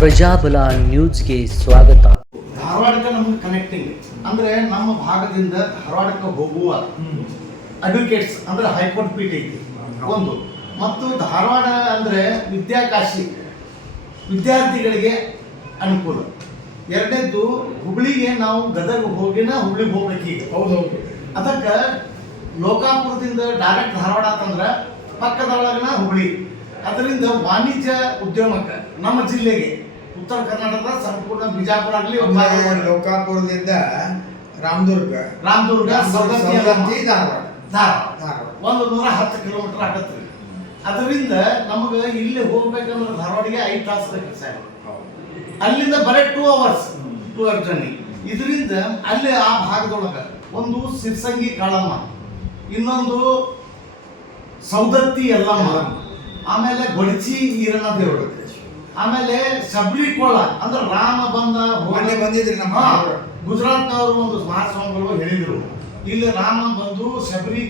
ಪ್ರಜಾಬಲ ನ್ಯೂಸ್ಗೆ ಸ್ವಾಗತ. ಧಾರವಾಡಕ್ಕೆ ನಮ್ಗೆ ಕನೆಕ್ಟಿಂಗ್ ಅಂದ್ರೆ ನಮ್ಮ ಭಾಗದಿಂದ ಧಾರವಾಡಕ್ಕೆ ಹೋಗುವ ಅಡ್ವೊಕೇಟ್ಸ್ ಅಂದ್ರೆ ಹೈಕೋರ್ಟ್ ಪೀಠ ಐತಿ. ಒಂದು. ಮತ್ತು ಧಾರವಾಡ ಅಂದ್ರೆ ವಿದ್ಯಾಕಾಶಿ ವಿದ್ಯಾರ್ಥಿಗಳಿಗೆ ಅನುಕೂಲ. ಎರಡನೇದ್ದು ಹುಬ್ಳಿಗೆ ನಾವು ಗದಗ ಹೋಗಿನ ಹುಬ್ಳಿಗೆ ಹೋಗ್ಬೇಕೀಗ ಹೌದು ಅದಕ್ಕೆ ಲೋಕಾಪುರದಿಂದ ಡೈರೆಕ್ಟ್ ಧಾರವಾಡ ಅಂತಂದ್ರೆ ಪಕ್ಕದೊಳಗನ ಹುಬ್ಳಿ. ಅದರಿಂದ ವಾಣಿಜ್ಯ ಉದ್ಯಮಕ್ಕೆ ನಮ್ಮ ಜಿಲ್ಲೆಗೆ ಉತ್ತರ ಕರ್ನಾಟಕದ ಸಂಪೂರ್ಣ ಬಿಜಾಪುರ ಆಗಲಿ ಲೋಕಾಪುರದಿಂದ ರಾಮದುರ್ಗ. ರಾಮದುರ್ಗ ಸವದತ್ತಿ ಧಾರವಾಡ. ಧಾರವಾಡ. ಒಂದು ನೂರ ಹತ್ತು ಕಿಲೋಮೀಟರ್ ಆಗತ್ತೆ. ಅದರಿಂದ ನಮಗೆ ಇಲ್ಲಿ ಹೋಗ್ಬೇಕಂದ್ರೆ ಧಾರವಾಡಿಗೆ ಐದು ತಾಸು ಬೇಕು ಸರ್ ಅಲ್ಲಿಂದ ಬರೀ two hours two hour journey ಇದರಿಂದ ಅಲ್ಲಿ ಆ ಭಾಗದೊಳಗೆ ಒಂದು ಸಿರ್ಸಂಗಿ ಕಾಳಮ್ಮ ಇನ್ನೊಂದು ಸೌದತ್ತಿ ಎಲ್ಲಮ್ಮ ಆಮೇಲೆ ಗೊಡಚಿ ಈರಣ್ಣ ದೇವರು ಆಮೇಲೆ ಶಬರಿ ಕೋಳ ಅಂದ್ರೆ ರಾಮ ಬಂದ ಮೊನ್ನೆ ಬಂದಿದ್ರಿ ನಮ್ಮ. ಗುಜರಾತ್ನವರು ಒಂದು ಮಹಾಸ್ವಾಮಿಗಳು ಹೇಳಿದ್ರು. ಇಲ್ಲಿ ರಾಮ ಬಂದು ಶಬರಿ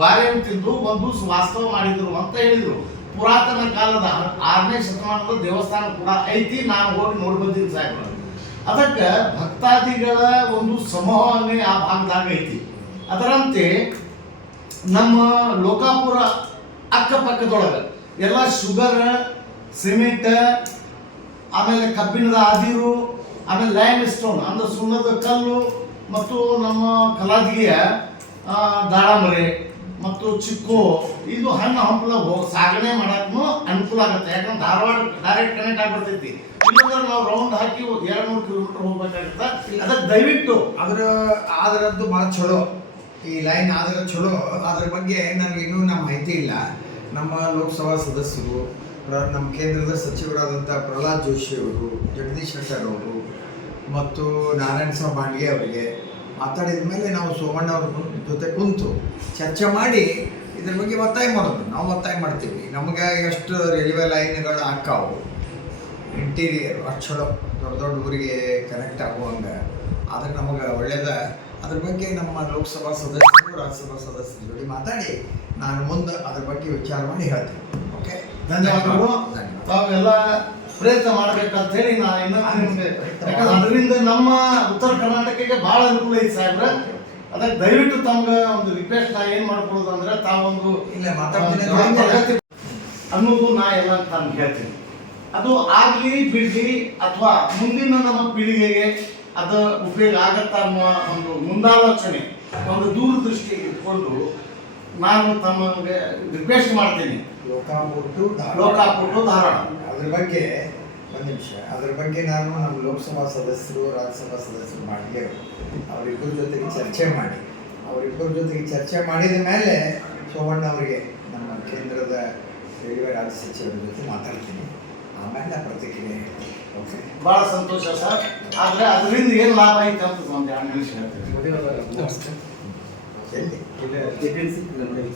ಬಾರೆ ತಿಂದು ಒಂದು ವಾಸ್ತವ ಮಾಡಿದ್ರು ಅಂತ ಹೇಳಿದ್ರು. ಪುರಾತನ ಕಾಲದ ಆರನೇ ಶತಮಾನದ ದೇವಸ್ಥಾನ ಕೂಡ ಐತಿ ನಾನು ಹೋಗಿ ನೋಡಿ ಬಂದಿದ್ದೀನಿ ಸಾಹೇಬ್ರ. ಅದಕ್ಕೆ ಭಕ್ತಾದಿಗಳ ಒಂದು ಸಮೂಹವನ್ನೇ ಆ ಭಾಗದಾಗ ಐತಿ. ಅದರಂತೆ ನಮ್ಮ ಲೋಕಾಪುರ ಅಕ್ಕಪಕ್ಕದೊಳಗೆ ಎಲ್ಲ ಶುಗರ್ ಸಿಮೆಂಟ್, ಆಮೇಲೆ ಕಬ್ಬಿಣದ ಅದಿರು ಆಮೇಲೆ ಲೈಮ್ ಸ್ಟೋನ್ ಅಂದ್ರೆ ಸುಣ್ಣದ ಕಲ್ಲು ಮತ್ತು ನಮ್ಮ ಕಲಾದಿಗೆಯ ದಾಳಂಬರಿ ಮತ್ತು ಚಿಕ್ಕು. ಇದು ಹಣ್ಣು ಹಂಪಲ ಸಾಗಣೆ ಮಾಡೋಕ್ಕೂ ಅನುಕೂಲ ಆಗುತ್ತೆ. ಯಾಕಂದ್ರೆ ಧಾರವಾಡ ಡೈರೆಕ್ಟ್ ಕನೆಕ್ಟ್ ಆಗ್ಬಿಡ್ತೈತಿ. ಇಲ್ಲಾಂದ್ರೆ ನಾವು ರೌಂಡ್ ಹಾಕಿ ಎರಡು ಮೂರು ಕಿಲೋಮೀಟರ್ ಹೋಗ್ಬೇಕಾಗುತ್ತೆ. ಅದಕ್ಕೆ ದಯವಿಟ್ಟು ಅದ್ರ ಅದರದ್ದು ಭಾಳ ಚಲೋ. ಈ ಲೈನ್ ಆದರೆ ಚಲೋ. ಅದ್ರ ಬಗ್ಗೆ ನನಗೆ ಇನ್ನೂ ನಮ್ಮ ಮಾಹಿತಿ ಇಲ್ಲ. ನಮ್ಮ ಲೋಕಸಭಾ ಸದಸ್ಯರು ನಮ್ಮ ಕೇಂದ್ರದ ಸಚಿವರಾದಂಥ ಪ್ರಹ್ಲಾದ್ ಜೋಶಿ ಅವರು, ಜಗದೀಶ್ ಶೆಟ್ಟರ್ ಅವರು ಮತ್ತು ನಾರಾಯಣ ಸ್ವಾಮಿ ಬಾಂಡ್ಗೆ ಅವರಿಗೆ ಮಾತಾಡಿದ ಮೇಲೆ ನಾವು ಸೋಮಣ್ಣ ಅವ್ರ ಜೊತೆ ಕುಂತು ಚರ್ಚೆ ಮಾಡಿ ಇದ್ರ ಬಗ್ಗೆ ಒತ್ತಾಯ ಮಾಡೋದು. ನಾವು ಒತ್ತಾಯ ಮಾಡ್ತೀವಿ. ನಮಗೆ ಎಷ್ಟು ರೈಲ್ವೆ ಲೈನ್ಗಳು ಹಾಕಾವು ಇಂಟೀರಿಯರ್ ಅಷ್ಟು ದೊಡ್ಡ ದೊಡ್ಡ ಊರಿಗೆ ಕನೆಕ್ಟ್ ಆಗುವಂಗೆ. ಆದರೆ ನಮಗೆ ಒಳ್ಳೆಯದ ಅದ್ರ ಬಗ್ಗೆ ನಮ್ಮ ಲೋಕಸಭಾ ಸದಸ್ಯರು, ರಾಜ್ಯಸಭಾ ಸದಸ್ಯರ ಜೊತೆ ಮಾತಾಡಿ ನಾನು ಮುಂದೆ ಅದ್ರ ಬಗ್ಗೆ ವಿಚಾರ ಮಾಡಿ ಹೇಳ್ತೀನಿ. ಧನ್ಯವಾದಗಳು. ತಾವೆಲ್ಲ ಪ್ರಯತ್ನ ಮಾಡ್ಬೇಕಂತ ಹೇಳಿ ನಾನು ಇನ್ನೊಂದು ನಿಮ್ಗೆ ಯಾಕಂದ್ರೆ ಅದರಿಂದ ನಮ್ಮ ಉತ್ತರ ಕರ್ನಾಟಕಕ್ಕೆ ಬಹಳ ಅನುಕೂಲ ಐತಿ ಸಾಹೇಬ್ರ. ಅದಕ್ಕೆ ದಯವಿಟ್ಟು ತಮ್ಗೆ ಒಂದು ರಿಕ್ವೆಸ್ಟ್ ನಾ ಏನು ಮಾಡ್ಕೊಳ್ಳೋದು ಅಂದ್ರೆ ತಾವೊಂದು ಇಲ್ಲ ಮಾತಾಡ್ತೀನಿ ಅನ್ನೋದು ನಾ ಎಲ್ಲ ನಾನು ಹೇಳ್ತೀನಿ. ಅದು ಆಗಲಿ ಬಿಡ್ಲಿ ಅಥವಾ ಮುಂದಿನ ನಮ್ಮ ಪೀಳಿಗೆಗೆ ಅದು ಉಪಯೋಗ ಆಗತ್ತ ಅನ್ನುವ ಒಂದು ಮುಂದಾಲೋಚನೆ ಒಂದು ದೂರದೃಷ್ಟಿ ಇಟ್ಕೊಂಡು ನಾನು ತಮಗೆ ರಿಕ್ವೆಸ್ಟ್ ಮಾಡ್ತೀನಿ. ಲೋಕಾಪುಟ್ಟು ಲೋಕಾಪುಟ್ಟು ಧಾರವಾಡ. ಅದ್ರ ಬಗ್ಗೆ ಒಂದು ನಿಮಿಷ. ಅದ್ರ ಬಗ್ಗೆ ನಾನು ನಮ್ಮ ಲೋಕಸಭಾ ಸದಸ್ಯರು ರಾಜ್ಯಸಭಾ ಸದಸ್ಯರು ಮಾಡಿ ಅವರಿಬ್ಬರ ಜೊತೆಗೆ ಚರ್ಚೆ ಮಾಡಿ. ಅವರಿಬ್ಬರ ಜೊತೆಗೆ ಚರ್ಚೆ ಮಾಡಿದ ಮೇಲೆ ಸೋಮಣ್ಣ ಅವರಿಗೆ ನಮ್ಮ ಕೇಂದ್ರದ ರೈಲ್ವೆ ರಾಜ್ಯ ಸಚಿವರ ಜೊತೆ ಮಾತಾಡ್ತೀನಿ. ಆಮೇಲೆ ಪ್ರತಿಕ್ರಿಯೆ ಹೇಳ್ತೀನಿ. ಓಕೆ ಭಾಳ ಸಂತೋಷ ಸರ್. ಆದರೆ ಅದರಿಂದ ಏನು ಲಾಭ ಐತೆ ಅಂತ ಒಂದು ಎರಡು ನಿಮಿಷ ಹೇಳ್ತೀನಿ. ಎಲ್ಲಿ ಇಲ್ಲ